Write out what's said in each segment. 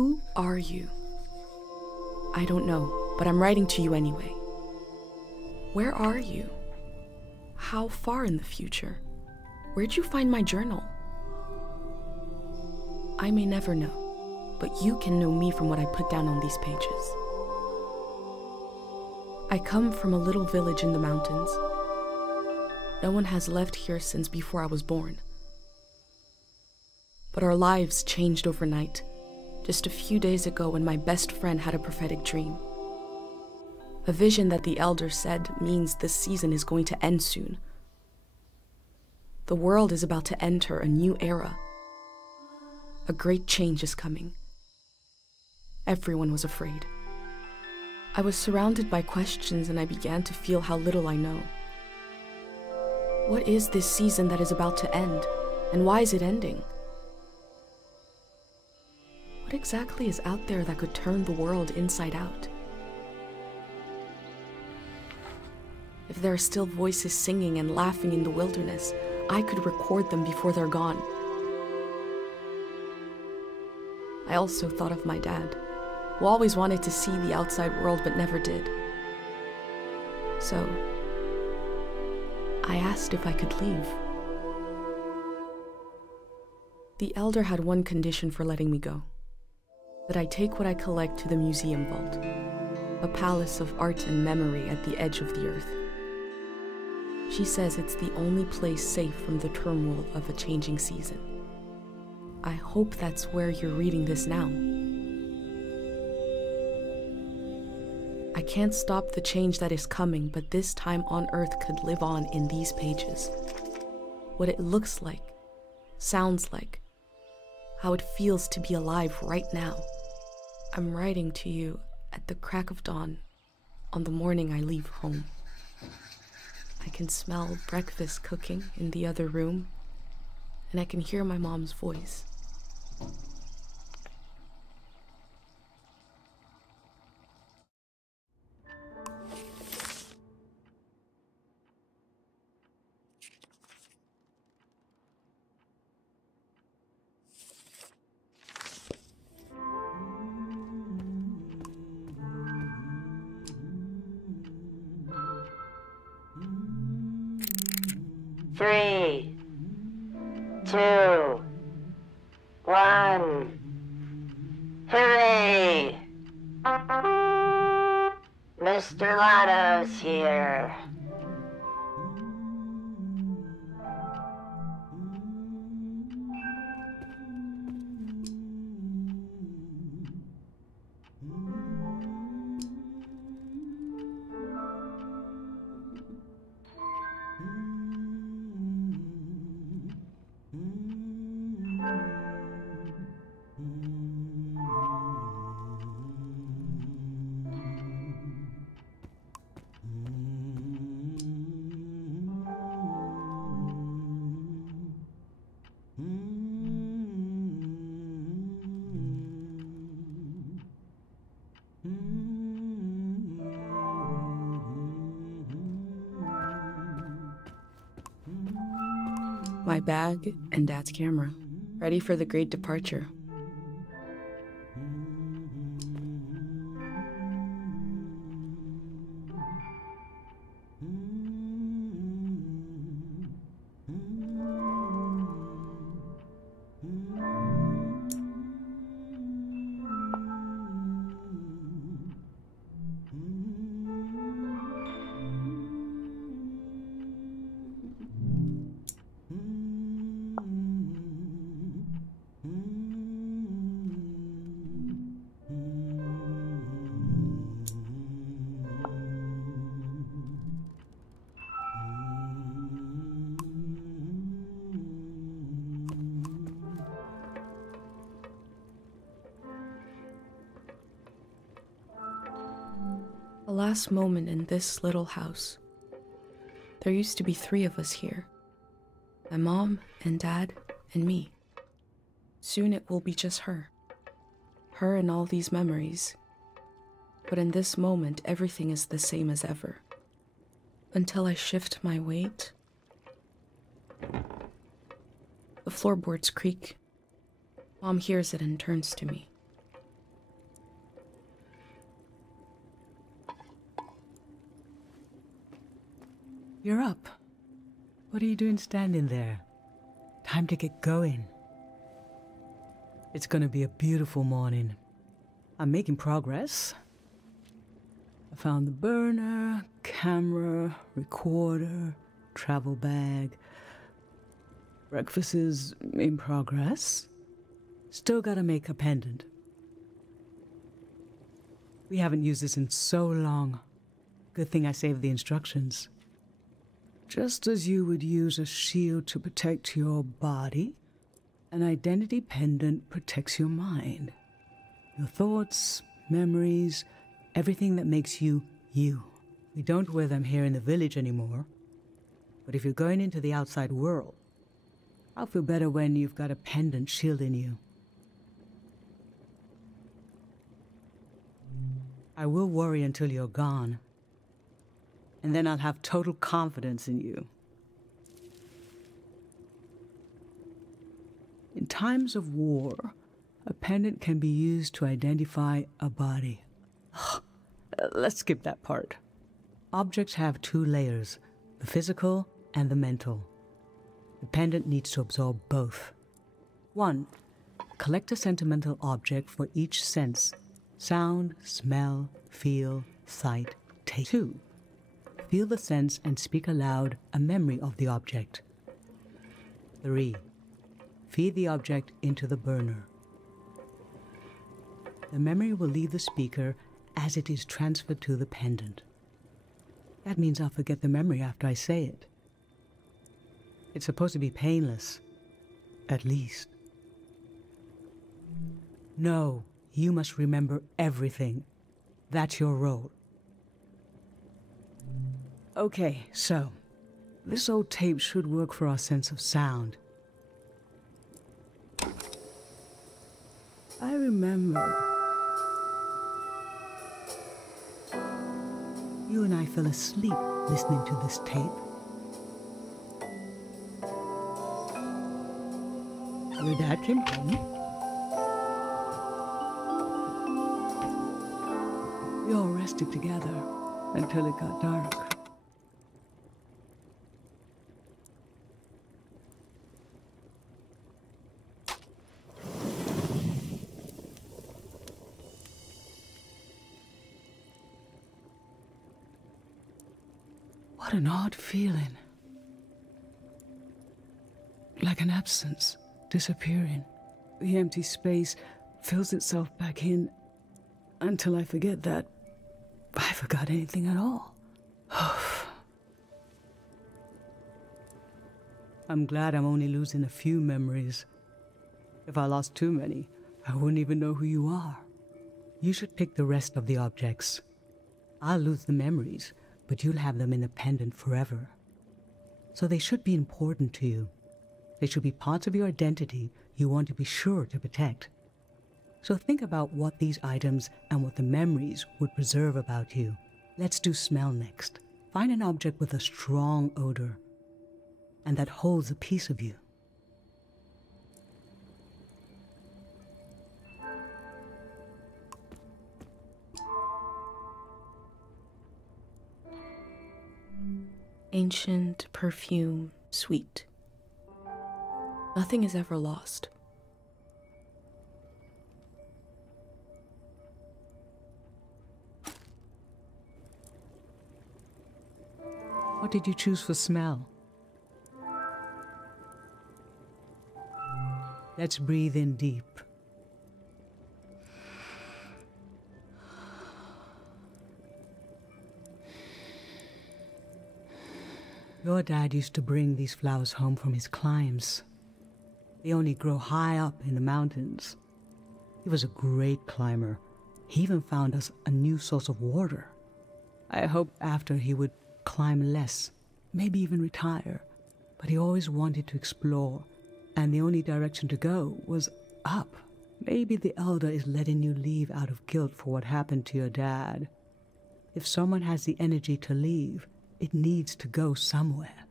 Who are you? I don't know, but I'm writing to you anyway. Where are you? How far in the future? Where'd you find my journal? I may never know, but you can know me from what I put down on these pages. I come from a little village in the mountains. No one has left here since before I was born. But our lives changed overnight, just a few days ago when my best friend had a prophetic dream. A vision that the elder said means this season is going to end soon. The world is about to enter a new era. A great change is coming. Everyone was afraid. I was surrounded by questions and I began to feel how little I know. What is this season that is about to end, and why is it ending? What exactly is out there that could turn the world inside out? If there are still voices singing and laughing in the wilderness, I could record them before they're gone. I also thought of my dad, who always wanted to see the outside world but never did. So, I asked if I could leave. The elder had one condition for letting me go: that I take what I collect to the museum vault, a palace of art and memory at the edge of the earth. She says it's the only place safe from the turmoil of a changing season. I hope that's where you're reading this now. I can't stop the change that is coming, but this time on Earth could live on in these pages. What it looks like, sounds like, how it feels to be alive right now. I'm writing to you at the crack of dawn on the morning I leave home. I can smell breakfast cooking in the other room, and I can hear my mom's voice. Three, two, one. Hooray! Mr. Lotto's here. My bag and Dad's camera, ready for the great departure. The last moment in this little house. There used to be 3 of us here. My mom and Dad and me. Soon it will be just her. Her and all these memories. But in this moment, everything is the same as ever. Until I shift my weight. The floorboards creak. Mom hears it and turns to me. You're up. What are you doing standing there? Time to get going. It's gonna be a beautiful morning. I'm making progress. I found the burner, camera, recorder, travel bag. Breakfast is in progress. Still gotta make a pendant. We haven't used this in so long. Good thing I saved the instructions. Just as you would use a shield to protect your body, an identity pendant protects your mind. Your thoughts, memories, everything that makes you, you. We don't wear them here in the village anymore. But if you're going into the outside world, I'll feel better when you've got a pendant shielding you. I will worry until you're gone. And then I'll have total confidence in you. In times of war, a pendant can be used to identify a body. Let's skip that part. Objects have two layers, the physical and the mental. The pendant needs to absorb both. 1. Collect a sentimental object for each sense: sound, smell, feel, sight, taste. 2. Feel the sense and speak aloud a memory of the object. 3. Feed the object into the burner. The memory will leave the speaker as it is transferred to the pendant. That means I'll forget the memory after I say it. It's supposed to be painless, at least. No, you must remember everything. That's your role. Okay, so this old tape should work for our sense of sound. I remember you and I fell asleep listening to this tape. Your dad came home. We all rested together until it got dark. What an odd feeling. Like an absence, disappearing. The empty space fills itself back in until I forget that I forgot anything at all. I'm glad I'm only losing a few memories. If I lost too many, I wouldn't even know who you are. You should pick the rest of the objects. I'll lose the memories, but you'll have them in a pendant forever. So they should be important to you. They should be parts of your identity you want to be sure to protect. So think about what these items and what the memories would preserve about you. Let's do smell next. Find an object with a strong odor and that holds a piece of you. Ancient, perfume, sweet. Nothing is ever lost. What did you choose for smell? Let's breathe in deep. Your dad used to bring these flowers home from his climbs. They only grow high up in the mountains. He was a great climber. He even found us a new source of water. I hoped after he would climb less, maybe even retire. But he always wanted to explore, and the only direction to go was up. Maybe the elder is letting you leave out of guilt for what happened to your dad. If someone has the energy to leave, it needs to go somewhere.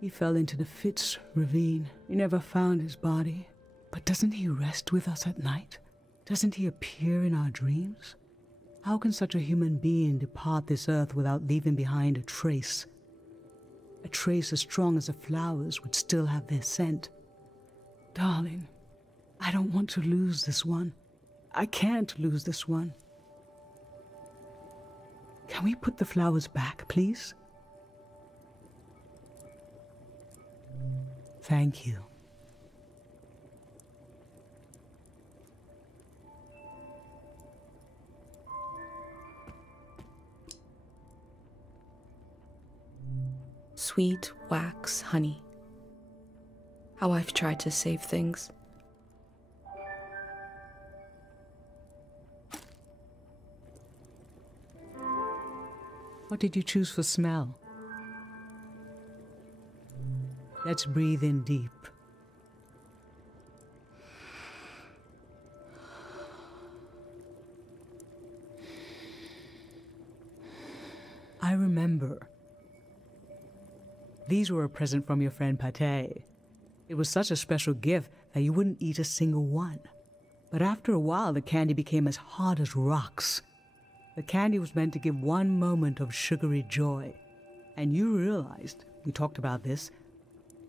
He fell into the Fitz ravine. We never found his body. But doesn't he rest with us at night? Doesn't he appear in our dreams? How can such a human being depart this earth without leaving behind a trace? A trace as strong as the flowers would still have their scent. Darling, I don't want to lose this one. I can't lose this one. Can we put the flowers back, please? Thank you. Sweet wax honey. How I've tried to save things. What did you choose for smell? Let's breathe in deep. I remember. These were a present from your friend Pate. It was such a special gift that you wouldn't eat a single one. But after a while, the candy became as hard as rocks. The candy was meant to give one moment of sugary joy. And you realized, we talked about this,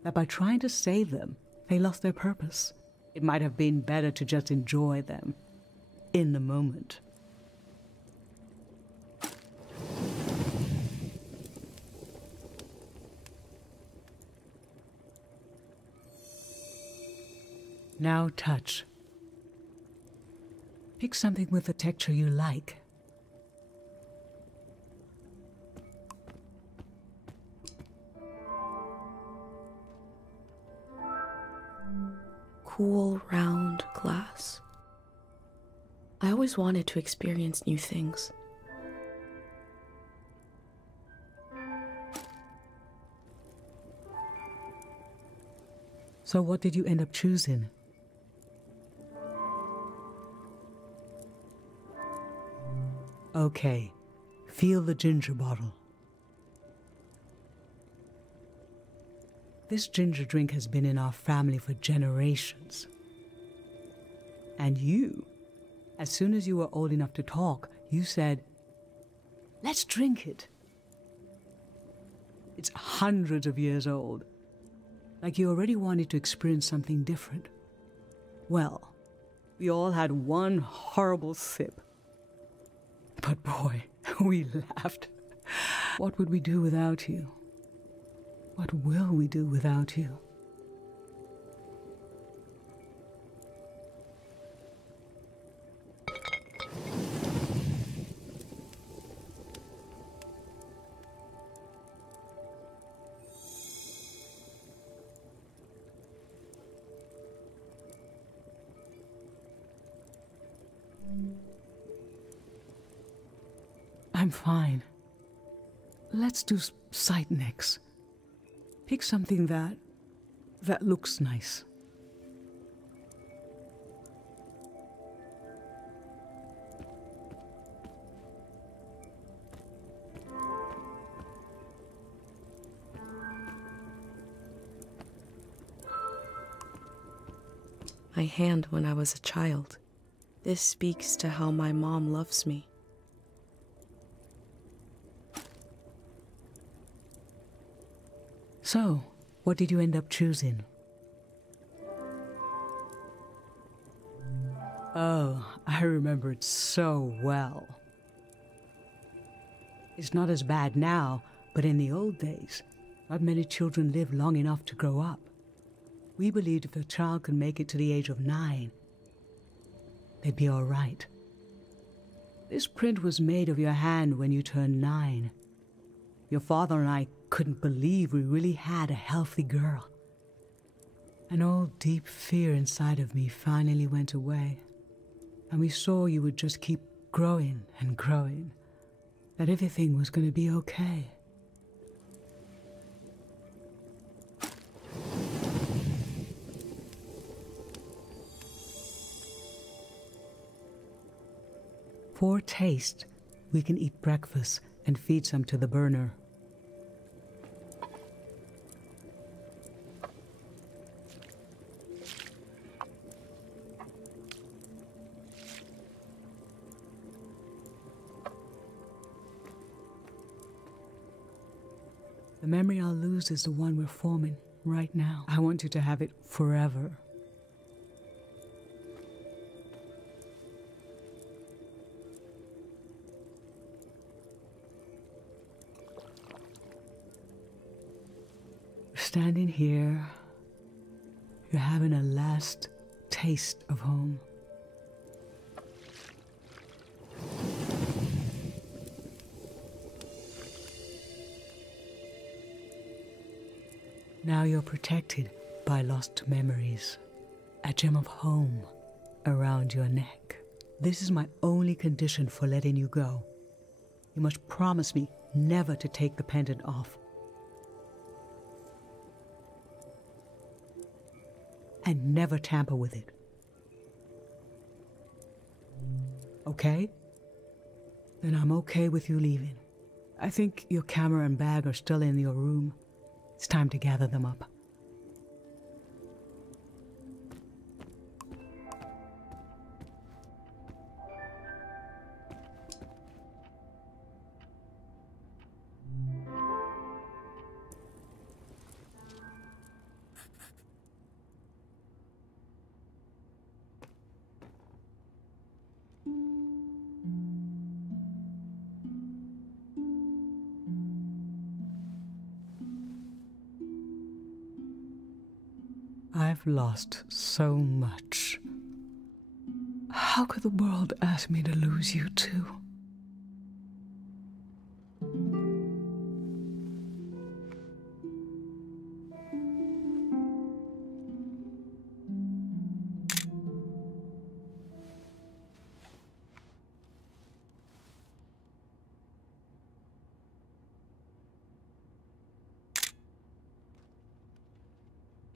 that by trying to save them, they lost their purpose. It might have been better to just enjoy them in the moment. Now touch. Pick something with a texture you like. Cool, round glass. I always wanted to experience new things. So what did you end up choosing? Okay, feel the ginger bottle. This ginger drink has been in our family for generations. And you, as soon as you were old enough to talk, you said, "Let's drink it." It's hundreds of years old. Like you already wanted to experience something different. Well, we all had one horrible sip. But boy, we laughed. What would we do without you? What will we do without you? I'm fine. Let's do sight next. Pick something that looks nice. My hand when I was a child. This speaks to how my mom loves me. So, what did you end up choosing? Oh, I remember it so well. It's not as bad now, but in the old days, not many children lived long enough to grow up. We believed if a child could make it to the age of 9, they'd be all right. This print was made of your hand when you turned 9. Your father and I couldn't believe we really had a healthy girl. An old deep fear inside of me finally went away, and we saw you would just keep growing and growing, that everything was going to be okay. For taste, we can eat breakfast and feed some to the burner. The memory I'll lose is the one we're forming right now. I want you to have it forever. You're standing here. You're having a last taste of home. Now you're protected by lost memories, a gem of home around your neck. This is my only condition for letting you go. You must promise me never to take the pendant off. And never tamper with it. Okay? Then I'm okay with you leaving. I think your camera and bag are still in your room. It's time to gather them up. I've lost so much. How could the world ask me to lose you too?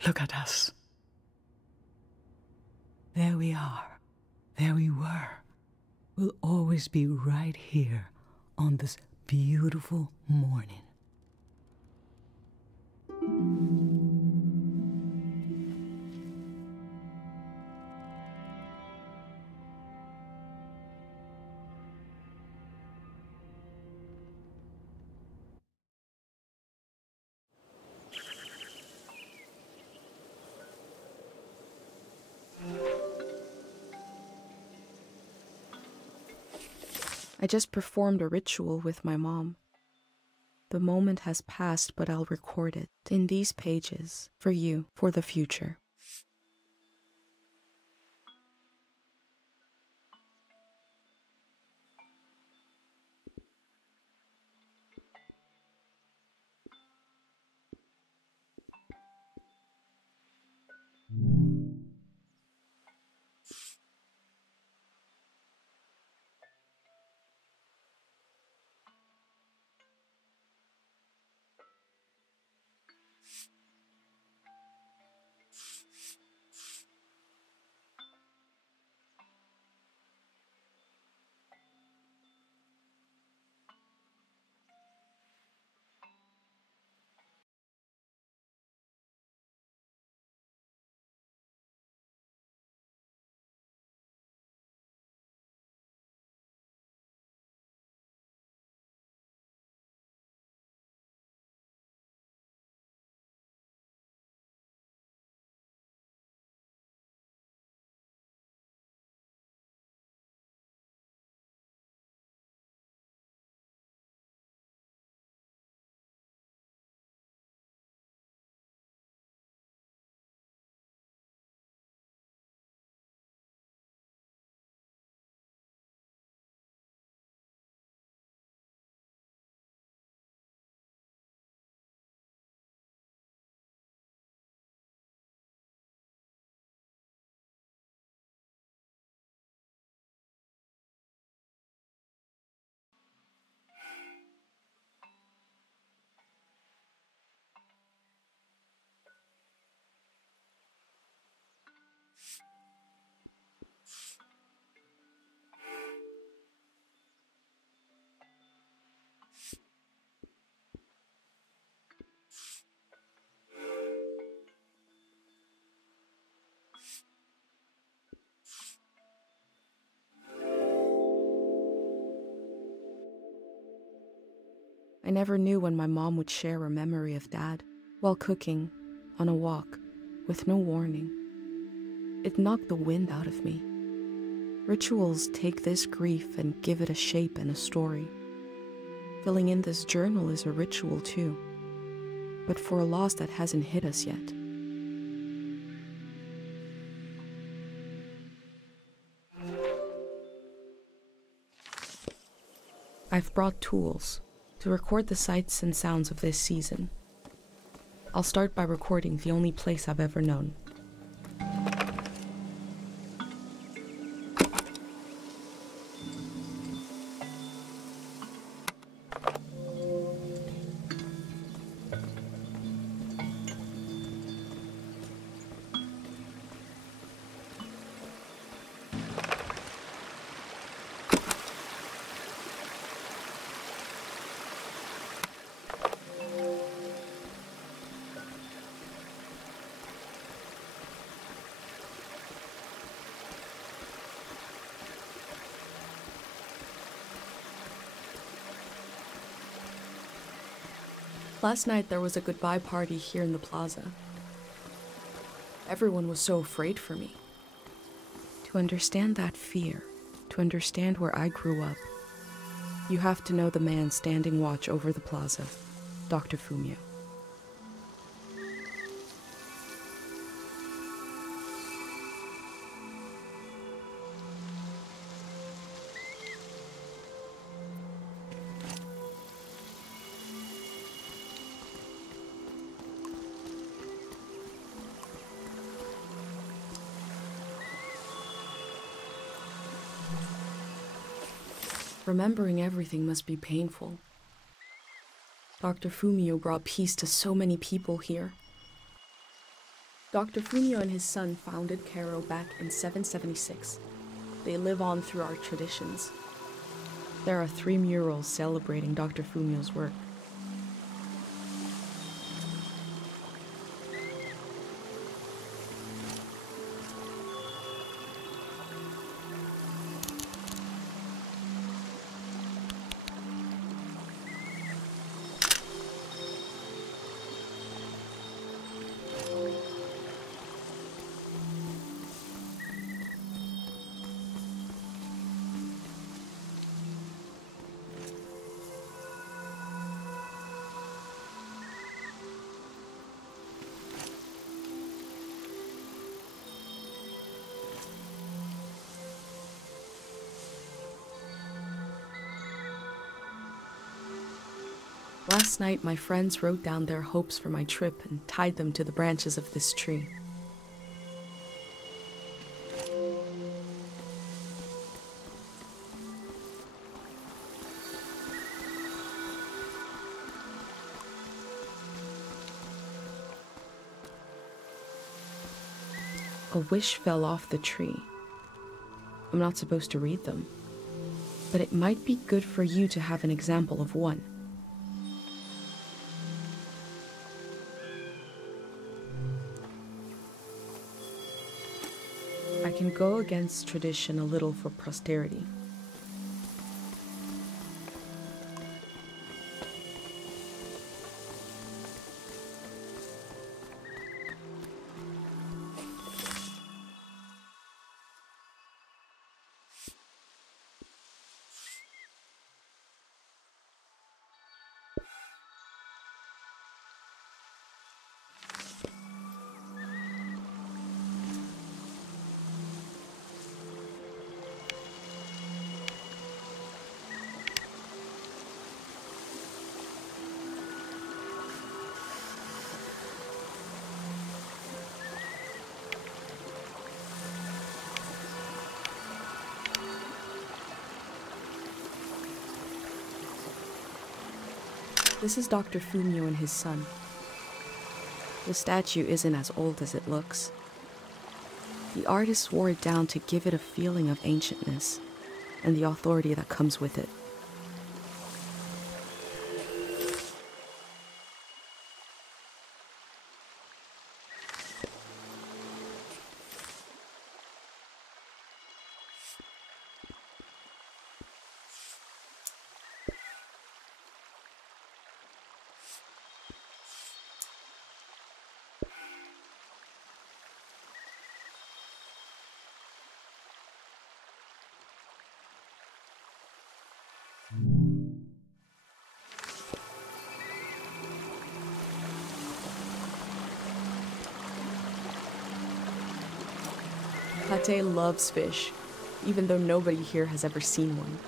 Look at us. There we are. There we were. We'll always be right here on this beautiful morning. I just performed a ritual with my mom. The moment has passed, but I'll record it in these pages for you, for the future. I never knew when my mom would share a memory of Dad while cooking, on a walk, with no warning. It knocked the wind out of me. Rituals take this grief and give it a shape and a story. Filling in this journal is a ritual too, but for a loss that hasn't hit us yet. I've brought tools to record the sights and sounds of this season. I'll start by recording the only place I've ever known. Last night there was a goodbye party here in the plaza. Everyone was so afraid for me. To understand that fear, to understand where I grew up, you have to know the man standing watch over the plaza, Dr. Fumio. Remembering everything must be painful. Dr. Fumio brought peace to so many people here. Dr. Fumio and his son founded Cairo back in 776. They live on through our traditions. There are 3 murals celebrating Dr. Fumio's work. Last night, my friends wrote down their hopes for my trip and tied them to the branches of this tree. A wish fell off the tree. I'm not supposed to read them, but it might be good for you to have an example of one. I can go against tradition a little for posterity. This is Dr. Fumio and his son. The statue isn't as old as it looks. The artist wore it down to give it a feeling of ancientness and the authority that comes with it. Pate loves fish, even though nobody here has ever seen one.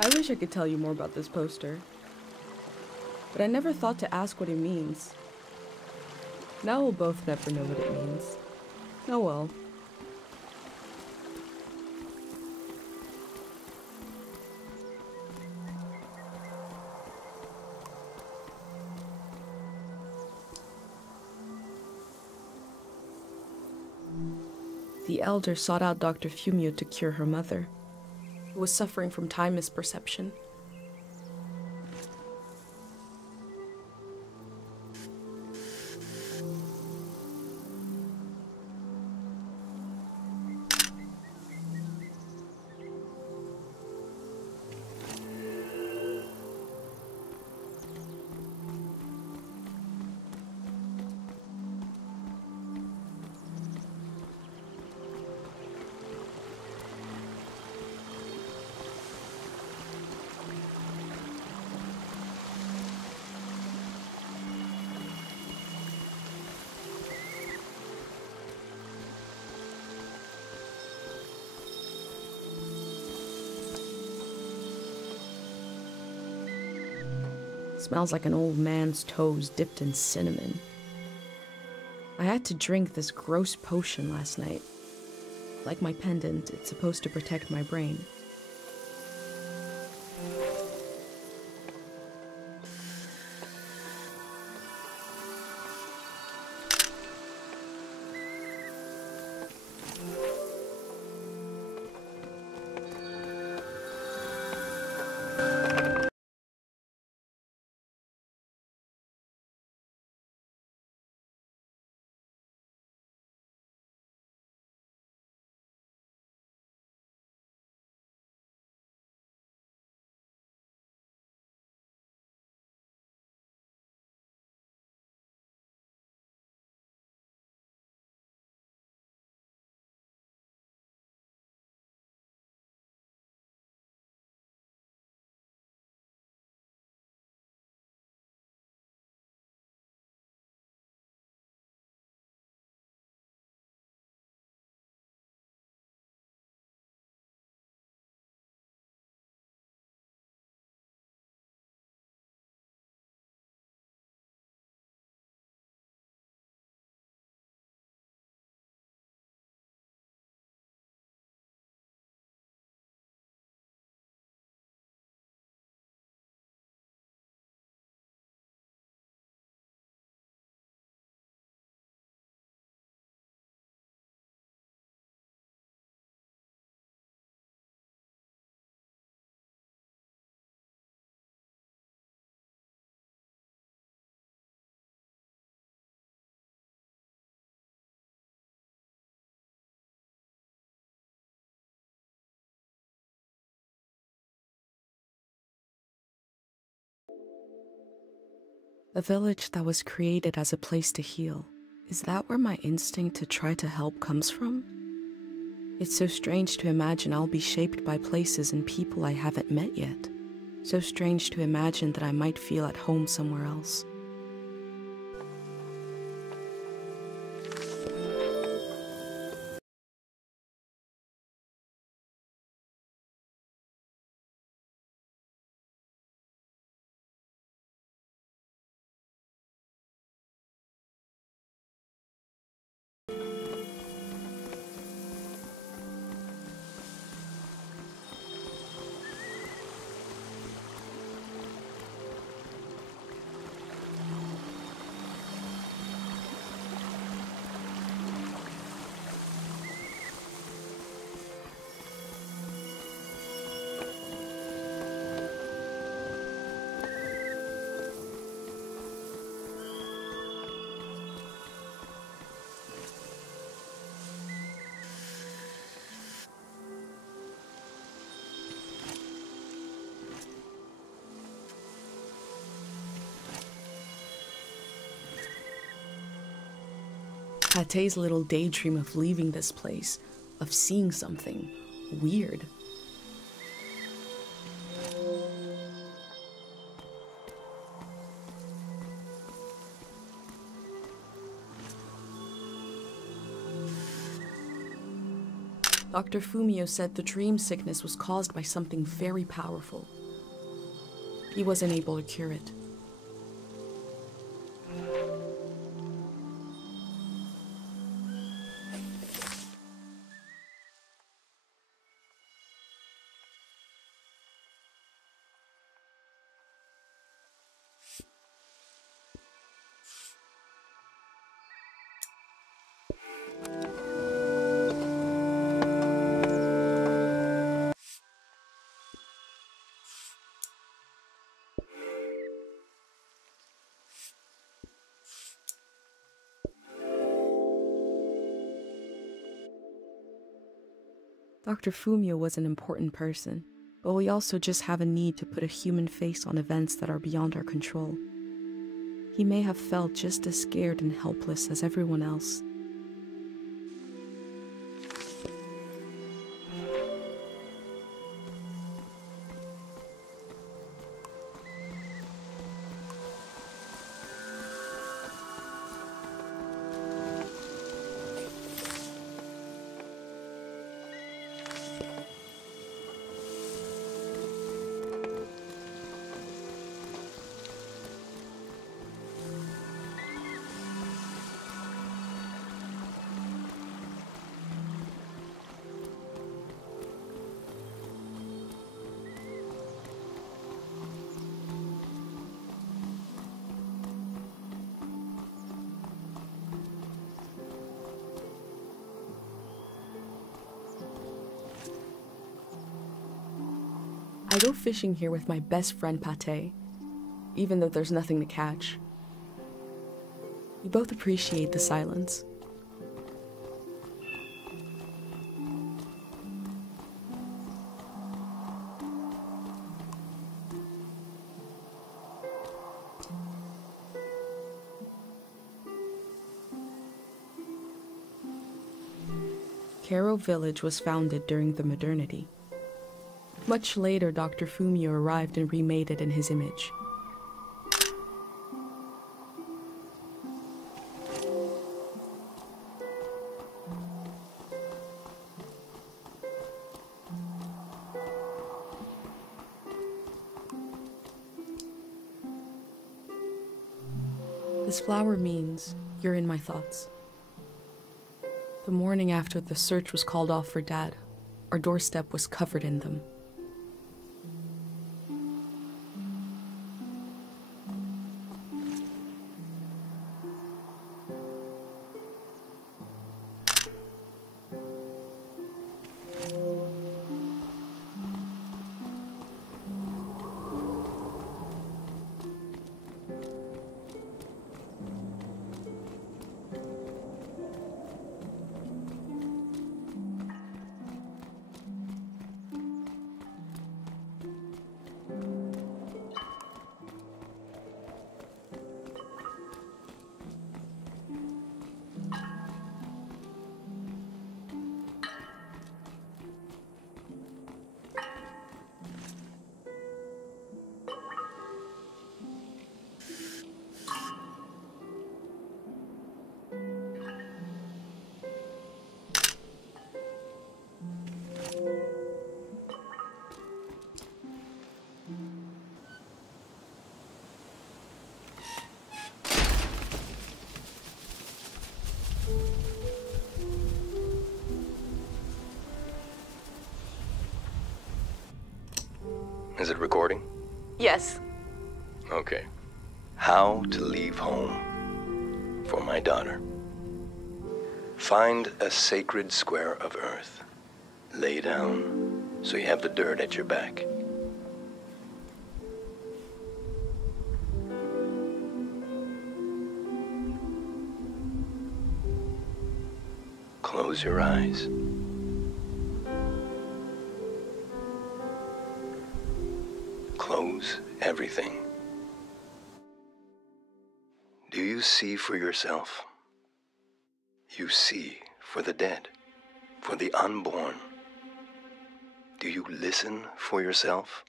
I wish I could tell you more about this poster, but I never thought to ask what it means. Now we'll both never know what it means. Oh well. The elder sought out Dr. Fumio to cure her mother, who was suffering from time misperception. Smells like an old man's toes dipped in cinnamon. I had to drink this gross potion last night. Like my pendant, it's supposed to protect my brain. A village that was created as a place to heal. Is that where my instinct to try to help comes from? It's so strange to imagine I'll be shaped by places and people I haven't met yet. So strange to imagine that I might feel at home somewhere else. Pate's little daydream of leaving this place of seeing something weird. Dr. Fumio said the dream sickness was caused by something very powerful. He wasn't able to cure it. Dr. Fumio was an important person, but we also just have a need to put a human face on events that are beyond our control. He may have felt just as scared and helpless as everyone else. I go fishing here with my best friend Pate, even though there's nothing to catch. We both appreciate the silence. Karo Village was founded during the modernity. Much later, Dr. Fumio arrived and remade it in his image. This flower means you're in my thoughts. The morning after the search was called off for Dad, our doorstep was covered in them. Is it recording? Yes. Okay. How to leave home for my daughter. Find a sacred square of earth. Lay down so you have the dirt at your back. Close your eyes. Close everything. Do you see for yourself? You see for the dead. for the unborn. Do you listen for yourself?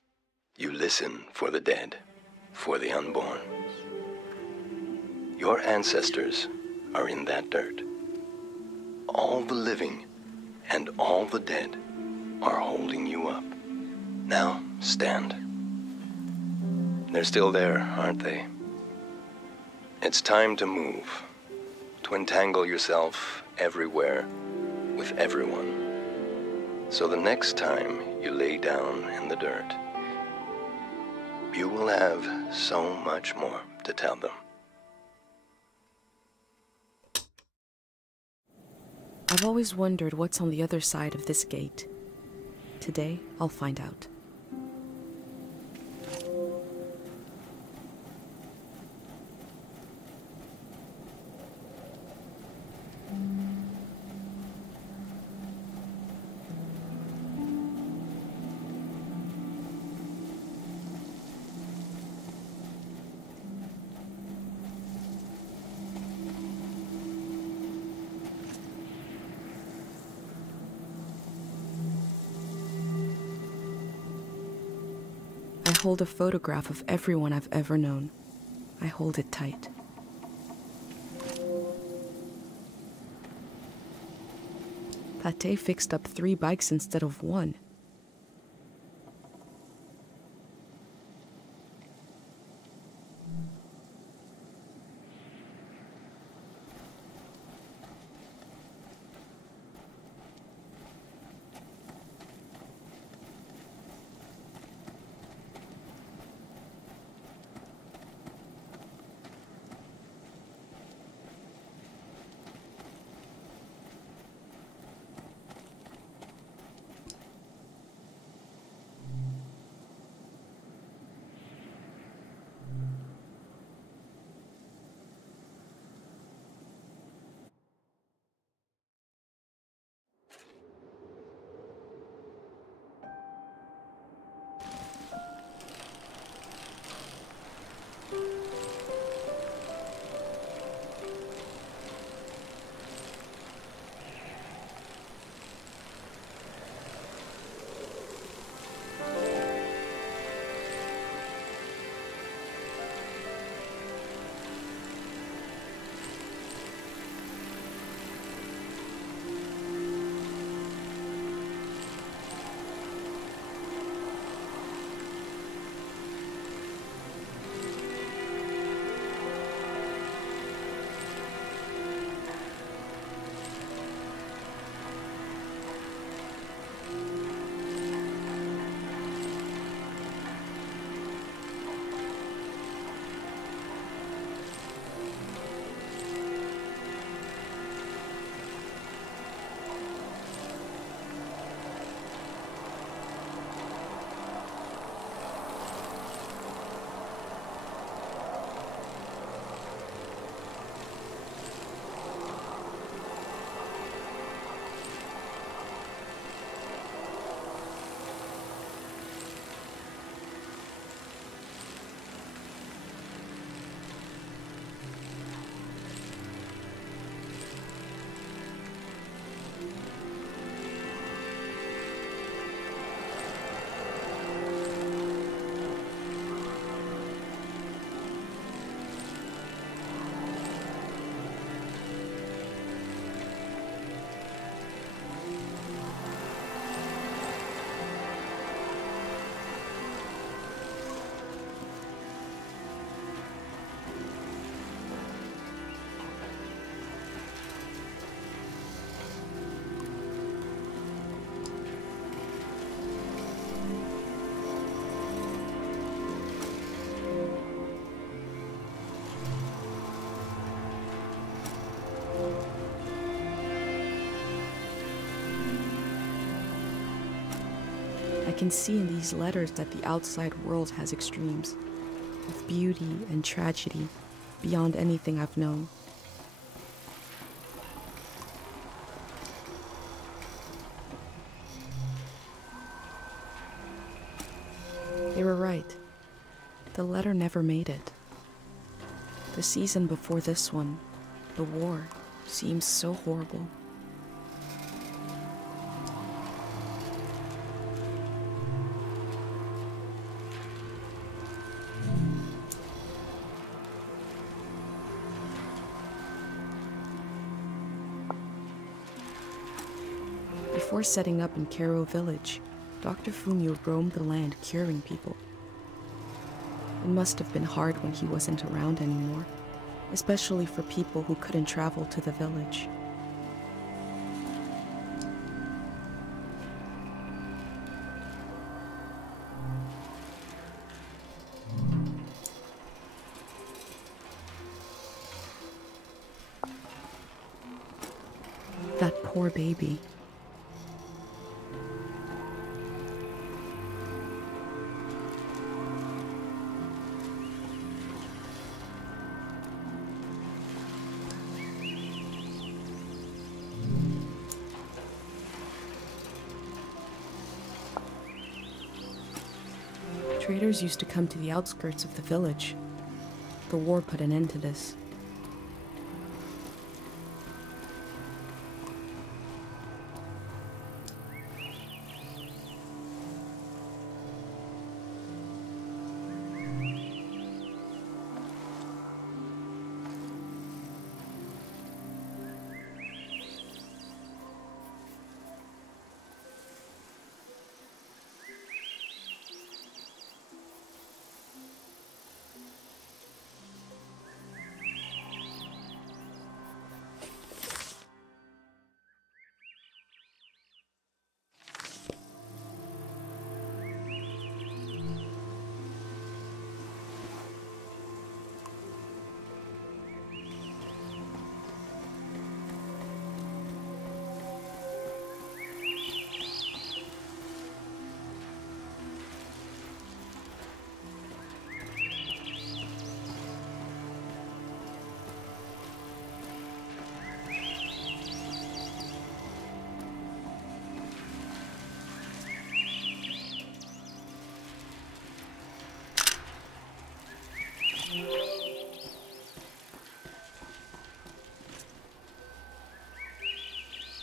You listen for the dead, for the unborn. Your ancestors are in that dirt. All the living and all the dead are holding you up. Now, stand. They're still there, aren't they? It's time to move, to entangle yourself everywhere with everyone. So the next time you lay down in the dirt, you will have so much more to tell them. I've always wondered what's on the other side of this gate. Today, I'll find out. I hold a photograph of everyone I've ever known. I hold it tight. Pate fixed up 3 bikes instead of 1. I can see in these letters that the outside world has extremes, of beauty and tragedy beyond anything I've known. They were right. The letter never made it. The season before this one, the war, seems so horrible. Before setting up in Cairo village, Dr. Fumio roamed the land curing people. It must have been hard when he wasn't around anymore, especially for people who couldn't travel to the village. That poor baby. Traders used to come to the outskirts of the village. The war put an end to this.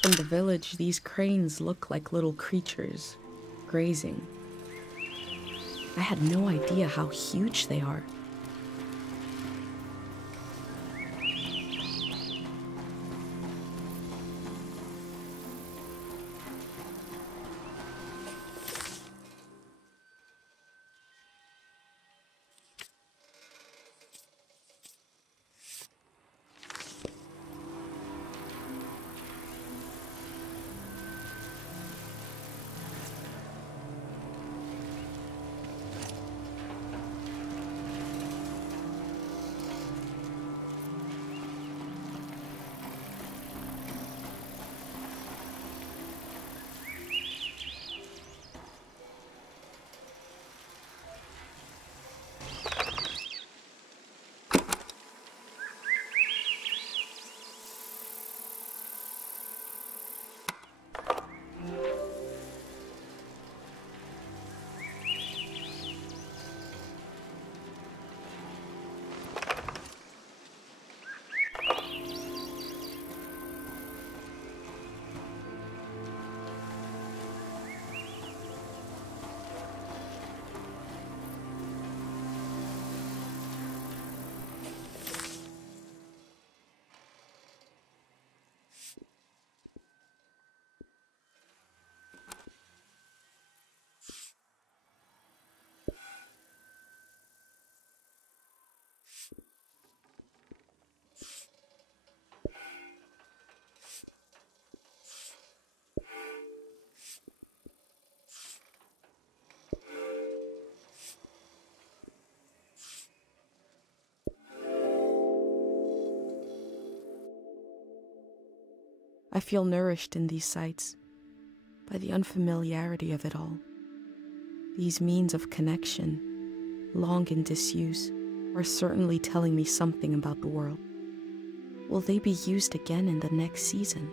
In the village, these cranes look like little creatures, grazing. I had no idea how huge they are. I feel nourished in these sights by the unfamiliarity of it all. These means of connection, long in disuse, are certainly telling me something about the world. Will they be used again in the next season?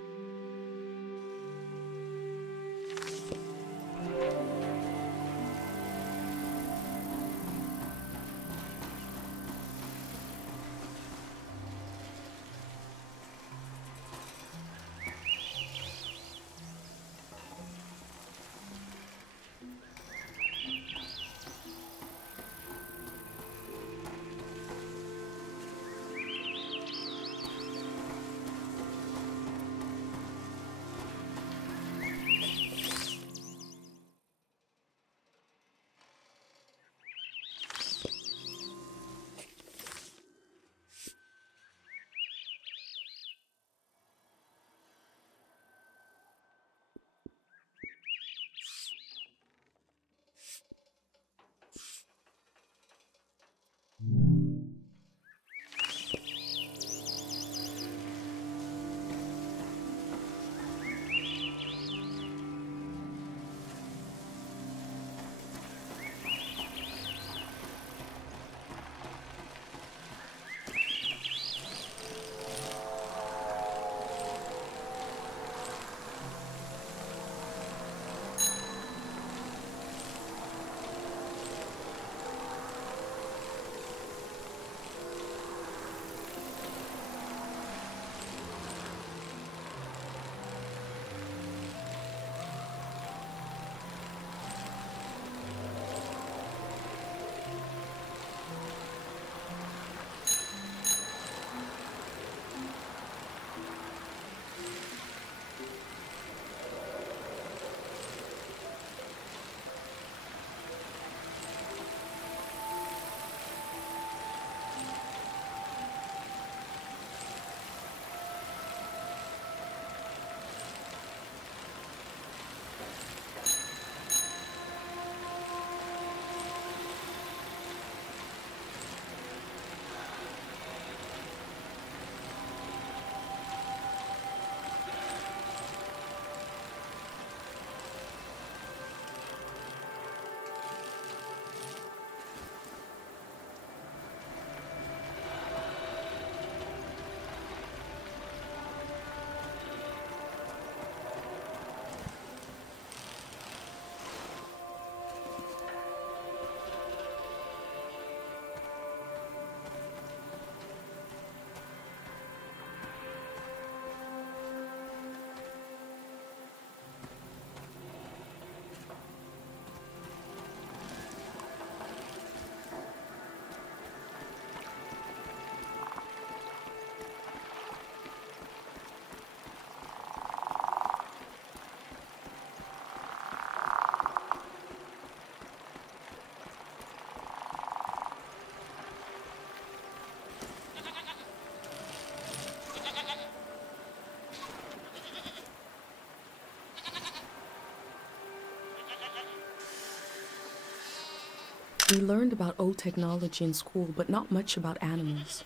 We learned about old technology in school, but not much about animals.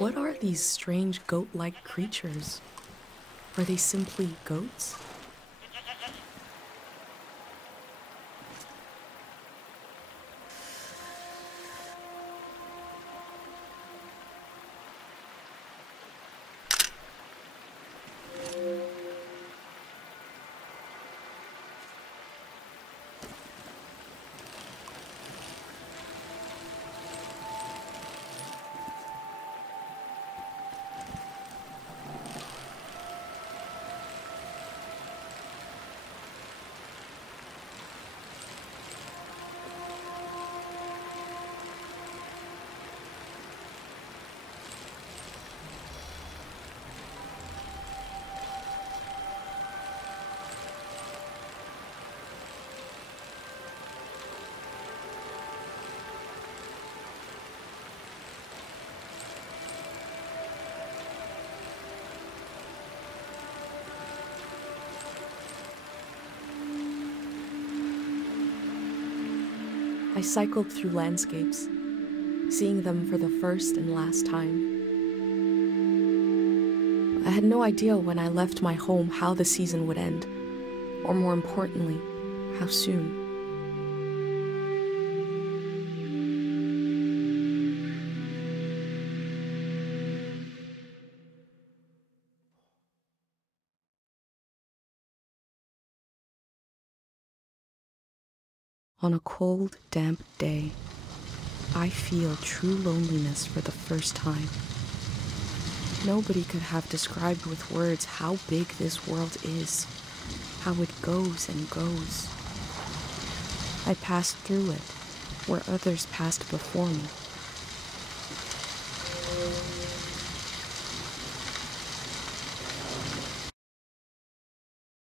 What are these strange goat-like creatures? Are they simply goats? I cycled through landscapes, seeing them for the first and last time. I had no idea when I left my home how the season would end, or more importantly, how soon. On a cold, damp day, I feel true loneliness for the first time. Nobody could have described with words how big this world is, how it goes and goes. I passed through it, where others passed before me.